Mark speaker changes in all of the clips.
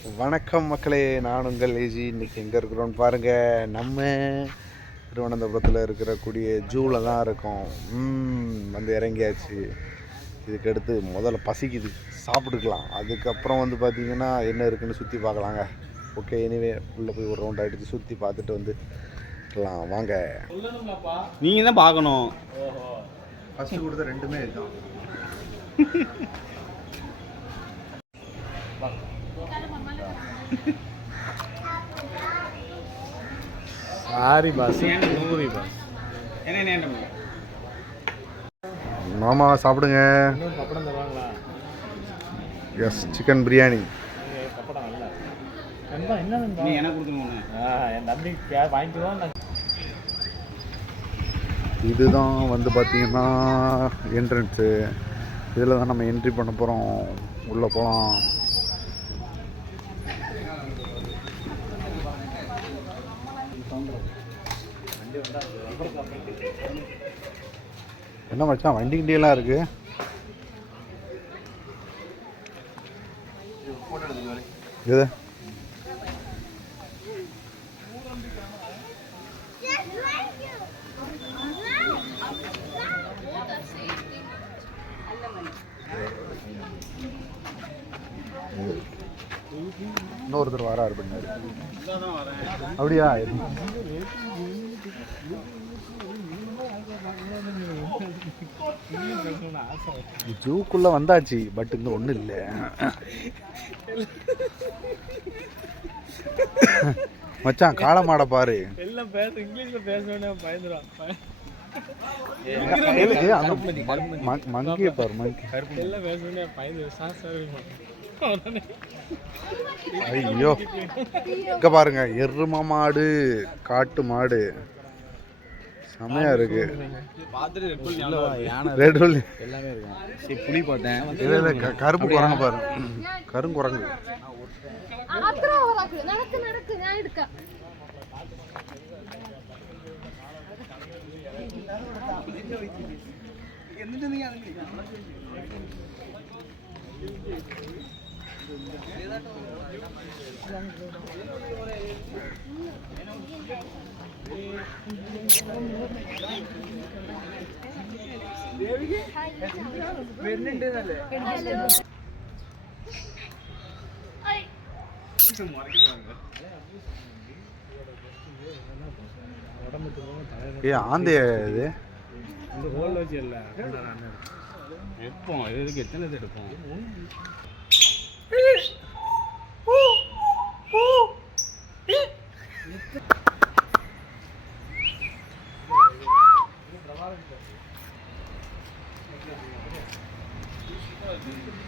Speaker 1: வணக்கம் மக்களே நான் உங்கள் ஏஜி இன்னைக்கு எங்கே இருக்கிறோன்னு பாருங்கள் நம்ம திருவனந்தபுரத்தில் இருக்கக்கூடிய ஜூவில் தான் இருக்கோம். ம், வந்து இறங்கியாச்சு. இதுக்கு அடுத்து முதல்ல பசிக்குது. சாப்பிட்டுக்கலாம். அதுக்கப்புறம் வந்து பார்த்திங்கன்னா என்ன இருக்குன்னு சுற்றி பார்க்கலாங்க. ஓகே எனிவே உள்ளே போய் ஒரு ரவுண்ட் அடித்து சுற்றி பார்த்துட்டு வந்து இருக்கலாம். வாங்க.
Speaker 2: நீங்கள் தான் பார்க்கணும்.
Speaker 1: ஃபஸ்ட்டு கொடுத்த ரெண்டுமே இதுதான்.
Speaker 3: சாரி பாஸ் நூறு பாஸ்
Speaker 1: மாமா சாப்பிடுங்க. எஸ் சிக்கன் பிரியாணி இதுதான் வந்து பார்த்தீங்கன்னா என்ட்ரன்ஸு இதில் தான் நம்ம என்ட்ரி பண்ண போகிறோம் உள்ளே போகலாம் என்ன மச்சான் வண்டி கிண்டியெல்லாம் இருக்கு? எது இன்னொருத்தர் வராரு பண்ணாரு அப்படியா? ஜூக்குள்ளே வந்தாச்சு பட் இங்கே ஒன்றும் இல்லை. மச்சான் காளை மாடை பாரு.
Speaker 3: எல்லாம் பேச இங்கிலீஷ்ல பேச வேண்டிய பயந்துடும்
Speaker 1: ஏய், அந்த ம- மங்கியை பாரு மங்கி
Speaker 3: எல்லாம் பயந்து
Speaker 1: ஐயோ. இங்க பாருங்க எரும மாடு காட்டு மாடு. செமையா இருக்கு ரெட் புல்
Speaker 2: எல்லாமே இருக்கும் சரி புளி போட்டேன்
Speaker 1: இல்ல இல்ல க- கருப்பு குரங்கு பாரு கருங்குரங்கு
Speaker 4: അത്ര ഓറാക്ക് നടക്ക് നടക്ക് ഞാൻ എടുക്കാം
Speaker 1: ஏ ஆந்தைய இது
Speaker 3: இந்த ஹோல் வச்சு இல்ல
Speaker 2: எடுப்போம் இதுக்கு எத்தனை இது எடுப்போம்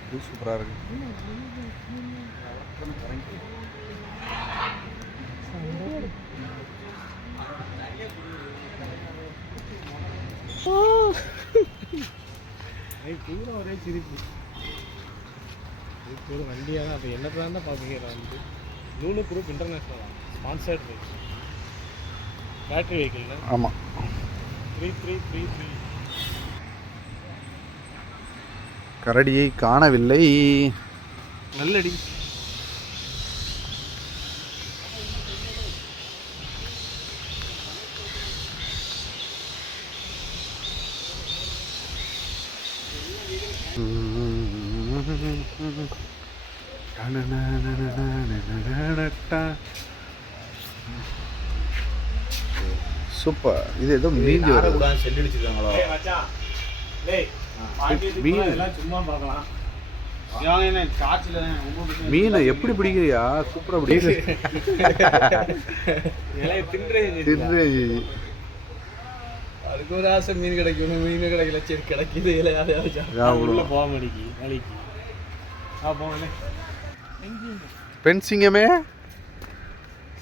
Speaker 1: இது சூப்பரா இருக்கு.
Speaker 3: ஒரே சிரிப்பு. ஒரு வண்டியாக தான் அப்போ என்ன தான் தான் பார்த்துக்கிறேன் வந்து லூலு குரூப் இன்டர்நேஷ்னலா ஸ்பான்சர்ட் பைக் பேட்டரி வெஹிக்கிள்னா
Speaker 1: ஆமா.
Speaker 3: த்ரீ த்ரீ த்ரீ த்ரீ
Speaker 1: கரடியை காணவில்லை.
Speaker 3: நல்லடி.
Speaker 1: சூப்பர் இது ஏதோ மீதி வருது
Speaker 2: செல் அடிச்சிருக்காங்களோ
Speaker 1: மீன்.
Speaker 3: எல்லாம் சும்மா பார்க்கலாம்
Speaker 2: இவங்க என்ன காய்ச்சல ரொம்ப
Speaker 1: மீனை எப்படி பிடிக்கிறியா? சூப்பரா பிடிக்கிற.
Speaker 3: இலையை தின்றே
Speaker 1: தின்று
Speaker 3: அதுக்கு ஒரு ஆசை மீன் கிடைக்கும் மீன் கிடைக்கல. சரி கிடைக்குது. உள்ள போக மாட்டேங்கி வேலைக்கு. ஆ போகல
Speaker 1: பெண் சிங்கமே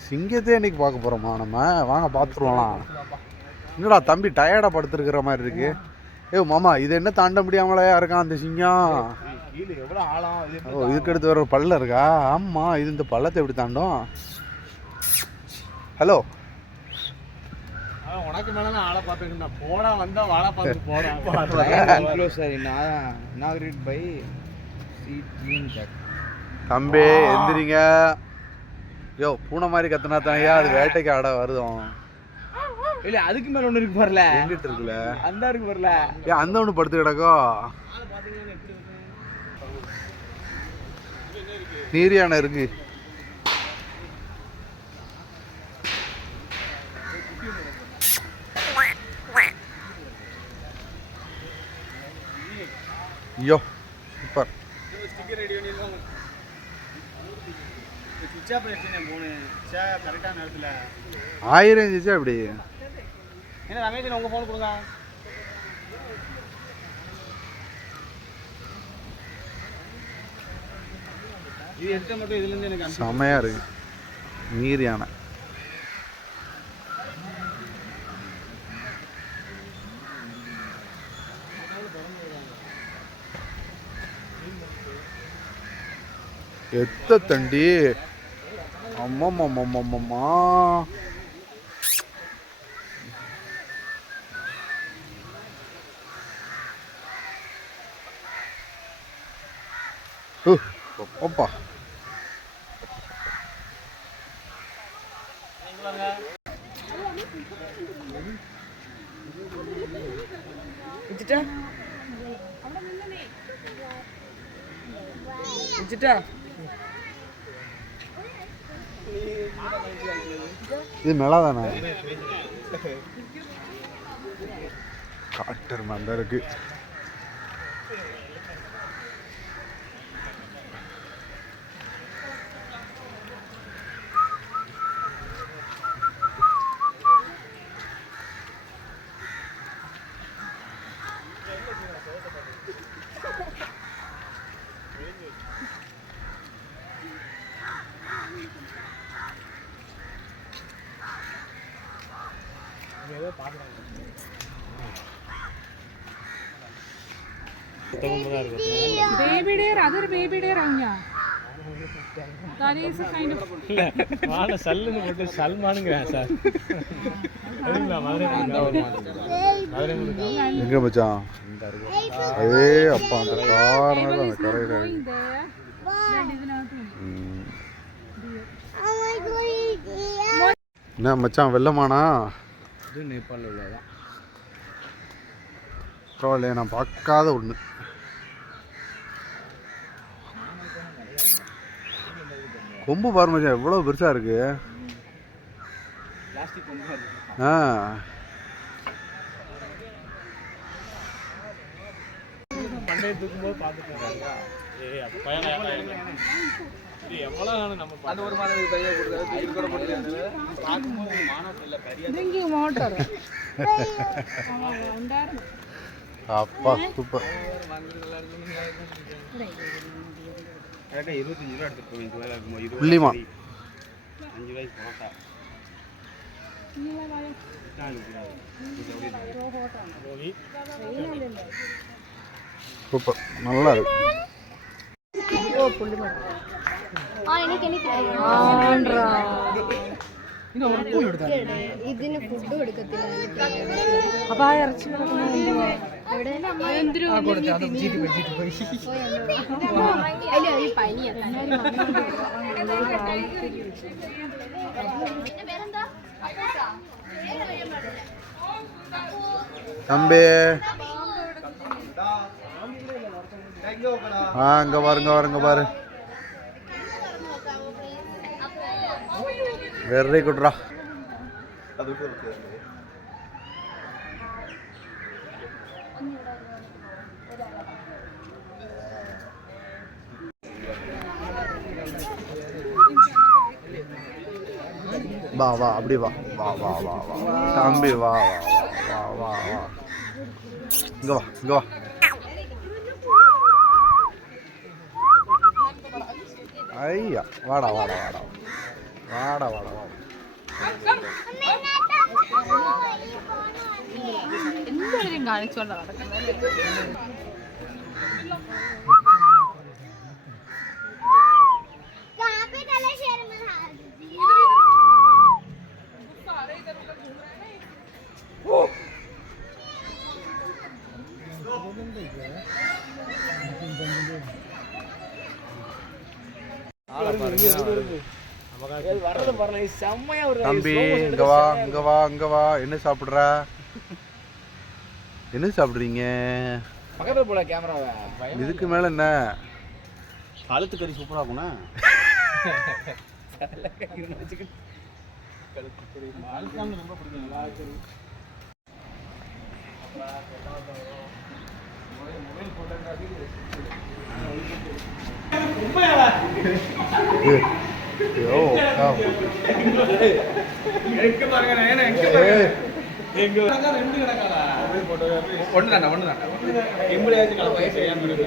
Speaker 1: சிங்கத்தை இன்னைக்கு பார்க்க போறோமா நம்ம? வாங்க பார்த்துருவோம் என்னடா தம்பி டயர்டா படுத்துருக்கிற மாதிரி இருக்கு. ஏ மாமா இது என்ன தாண்ட முடியாமலையா இருக்கான் அந்த சிங்கம்? ஓ இதுக்கு அடுத்து வேற ஒரு பல்ல இருக்கா? ஆமா இது இந்த பள்ளத்தை எப்படி தாண்டும்? ஹலோ.
Speaker 3: உனக்கு மேல நான் ஆளை பார்த்துக்கிட்டு போடா வந்தா வாழை பார்த்து போடா.
Speaker 2: closer inaugurated by C. Jean Jack.
Speaker 1: தம்பி எந்திரிங்க. யோ பூனை மாதிரி கத்துனா தானையா அது வேட்டைக்கு ஆட வருதும்.
Speaker 2: இல்ல அதுக்கு மேல ஒண்ணு இருக்கு வரல
Speaker 1: எங்கிட்டு இருக்குல்ல?
Speaker 2: அந்த இருக்கு வரல
Speaker 1: ஏன் அந்த ஒன்று படுத்து கிடக்கோ? நீர் யானை இருக்கு ஐயோ சூப்பர்
Speaker 2: ஸ்டிக்கர் ரெடி பண்ணிருக்காங்க சுவிட்ச் ஆஃப் பண்ணிட்டேன் போனு சே கரெக்டான நேரத்துல.
Speaker 1: ஆயிரம் இருந்துச்சு அப்படி?
Speaker 2: என்ன ரமேஷ் உங்க போன் கொடுங்க.
Speaker 1: செமையா இருக்கு. நீர் யானை எத்த தண்டி?
Speaker 5: mo mo mo mo mo
Speaker 3: mo Huh, opa. Jeda. Jeda. இது மேலா தானே காட்டர் மந்தம் இருக்கு
Speaker 1: எங்க மச்சான்? அதே அப்பா அந்த காரணம் அந்த என்ன மச்சான் வெள்ளமானா?
Speaker 2: நேபாளில்
Speaker 1: பரவாயில்லையே நான் பார்க்காத ஒன்று கொம்பு பாருங்க எவ்வளோ பெருசாக இருக்கு. ஆ.
Speaker 3: அப்பா
Speaker 1: சூப்பர்.
Speaker 2: இருபத்தஞ்சு ரூபா எடுத்துட்டு போய் இது வேலை இருக்கும்போது இருபது
Speaker 1: புள்ளிமா.
Speaker 2: ரூபாய். அஞ்சு ரூபாய்க்கு பரோட்டா
Speaker 1: சூப்பர் நல்லா இருக்கு
Speaker 4: ആ എനിക്ക് എനിക്ക് ഇതിന് ഫുഡ് കൊടുക്കത്തില്ല
Speaker 5: അപ്പൊ ആ ഇറച്ചി
Speaker 1: தம்பி ஆ அங்க பாருங்க பாருங்க பாரு வெரி குட்ரா அது வா வா அப்படி வா வா வா வா வா தம்பி வா வா வா வா வா இங்க வா இங்க வா ஐயா வாடா வாடா வாடா வாடா வாடா வாடா
Speaker 2: കാണിച്ചു
Speaker 1: தம்பி இங்க வா இங்க வா இங்க வா. என்ன சாப்பிடுற? என்ன சாப்பிடுறீங்க?
Speaker 2: பக்கத்துல போல கேமராவை
Speaker 1: இதுக்கு மேல என்ன?
Speaker 2: கழுத்து கறி சூப்பரா இருக்கும்னா? ரொம்ப
Speaker 1: ஐயோ, ஆ. ஏய்,
Speaker 2: ஒண்ணு ஒண்ணு இருக்கு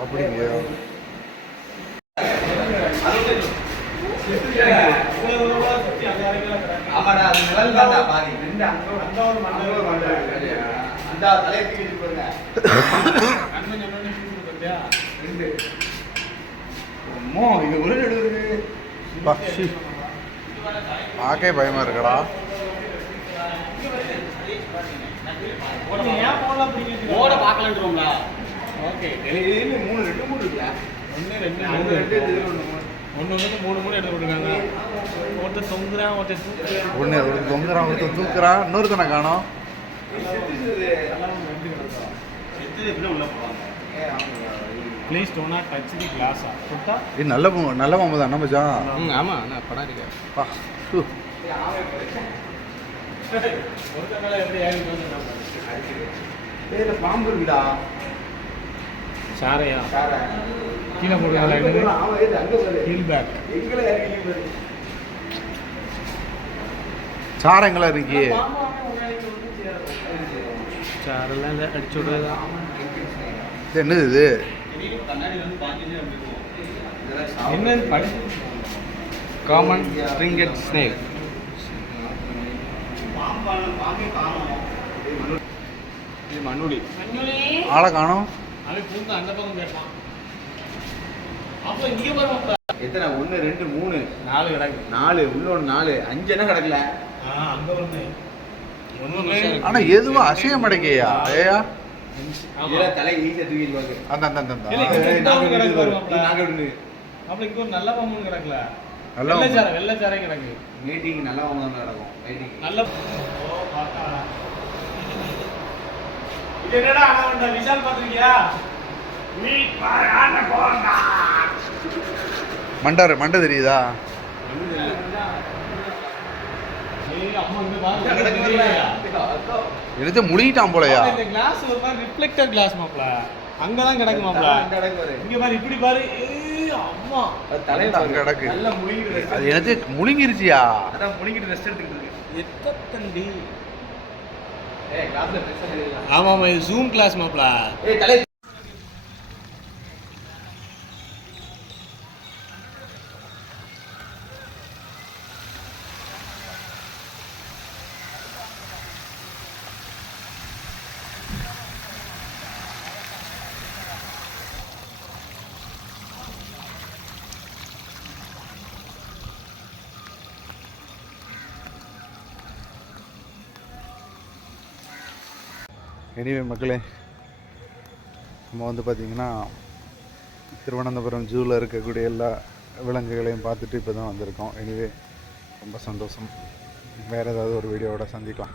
Speaker 1: அப்படிங்க
Speaker 2: ஆமாடா அது நிழல் தான்டா பாதி. ரெண்டு அங்க ஒரு அங்க ஒரு மண்டல ஒரு மண்டல அந்த தலையை தூக்கிட்டு போறங்க ரெண்டு. அம்மா இது ஒரு எடுக்குது
Speaker 1: பா, ஷீ. பார்க்கவே பயமா இருக்கடா.
Speaker 2: ஓட பார்க்கலான்றோம்டா ஓகே. டெலிவரி மூணு ரெண்டு மூணு இருக்குல்ல
Speaker 3: ஒன்று ரெண்டு
Speaker 2: மூணு. ரெண்டு ஒன்று
Speaker 3: ஒன்று மூணு. மூணு எடுத்து கொடுக்காங்க ஒருத்தர் தொங்குறான் ஒருத்தர் தூக்குறான்.
Speaker 1: ஒன்று ஒரு தொங்குறான் ஒருத்தன் தூக்குறான். இன்னொருத்தனை காணோம்.
Speaker 3: Please do not touch the கிளாஸா தொட்டா
Speaker 1: இது நல்ல நல்ல மாம்பு தான் நம்ம
Speaker 2: ம் ஆமாம் நான் படம் இருக்கேன்
Speaker 1: பா
Speaker 2: இதில் பாம்பு இருக்குடா.
Speaker 3: சாரையா?
Speaker 2: சார.
Speaker 3: கீழே போடுறாங்க ஹீல் பேக்
Speaker 1: சாரங்களா இருக்கு?
Speaker 3: சாரெல்லாம் இல்லை அடிச்சு விடுறதா?
Speaker 1: இது என்னது இது?
Speaker 3: என்னன்னு
Speaker 2: காமன் ஸ்ட்ரிங்கட் ஸ்னேக் இது மண்ணுளி
Speaker 1: ஆளை காணோம்
Speaker 3: அவன் பூந்து அந்த பக்கம் கேட்டான்
Speaker 2: எத்தனை? ஒன்று ரெண்டு மூணு.
Speaker 3: நாலு கிடக்கு.
Speaker 2: நாலு. உள்ளொன்று நாலு. அஞ்சு என்ன கிடக்கல?
Speaker 1: ஆனா எதுவும் அசைய மாட்டேங்கய்யா ஏயா?
Speaker 2: தலை
Speaker 1: அந்த அந்த அந்த,
Speaker 3: ஒரு நல்ல பாம்பு கிடக்கல.
Speaker 1: நல்ல.
Speaker 3: வெள்ளச்சாரம் வெள்ளச்சாரம் கிடக்கு.
Speaker 2: மீட்டிங் நல்லா வாங்க நடக்கும். மீட்டிங்
Speaker 3: நல்ல இது என்னடா ஆனா விஷால் பாத்திருக்கியா
Speaker 1: மண்டாரு மண்டை தெரியுதா? எடுத்து முழுகிட்டான் போலயா?
Speaker 3: இந்த கிளாஸ் ஒரு மாதிரி ரிஃப்ளெக்டர் கிளாஸ் மாப்ள. அங்கதான் கிடக்கு மாப்ள. இங்க பாரு இப்படி பாரு. அம்மா.
Speaker 2: தலை
Speaker 1: அங்க கிடக்கு.
Speaker 2: நல்லா முழுங்கிட்டு
Speaker 1: அது எனக்கு முழுங்கிருச்சியா?
Speaker 2: அதான் முழுங்கிட்டு ரெஸ்ட் எடுத்துக்கிட்டு இருக்கு.
Speaker 3: எத்தத்தண்டி?
Speaker 2: ஏய் கிளாஸ்ல பிரச்சனை இல்லை
Speaker 3: ஆமா ஆமா இது ஜூம் கிளாஸ்
Speaker 2: தலை
Speaker 1: எனிவே மக்களே நம்ம வந்து பார்த்திங்கன்னா திருவனந்தபுரம் ஜூவில் இருக்கக்கூடிய எல்லா விலங்குகளையும் பார்த்துட்டு இப்போ தான் வந்திருக்கோம். எனிவே ரொம்ப சந்தோஷம். வேறு ஏதாவது ஒரு வீடியோவோட சந்திக்கலாம்.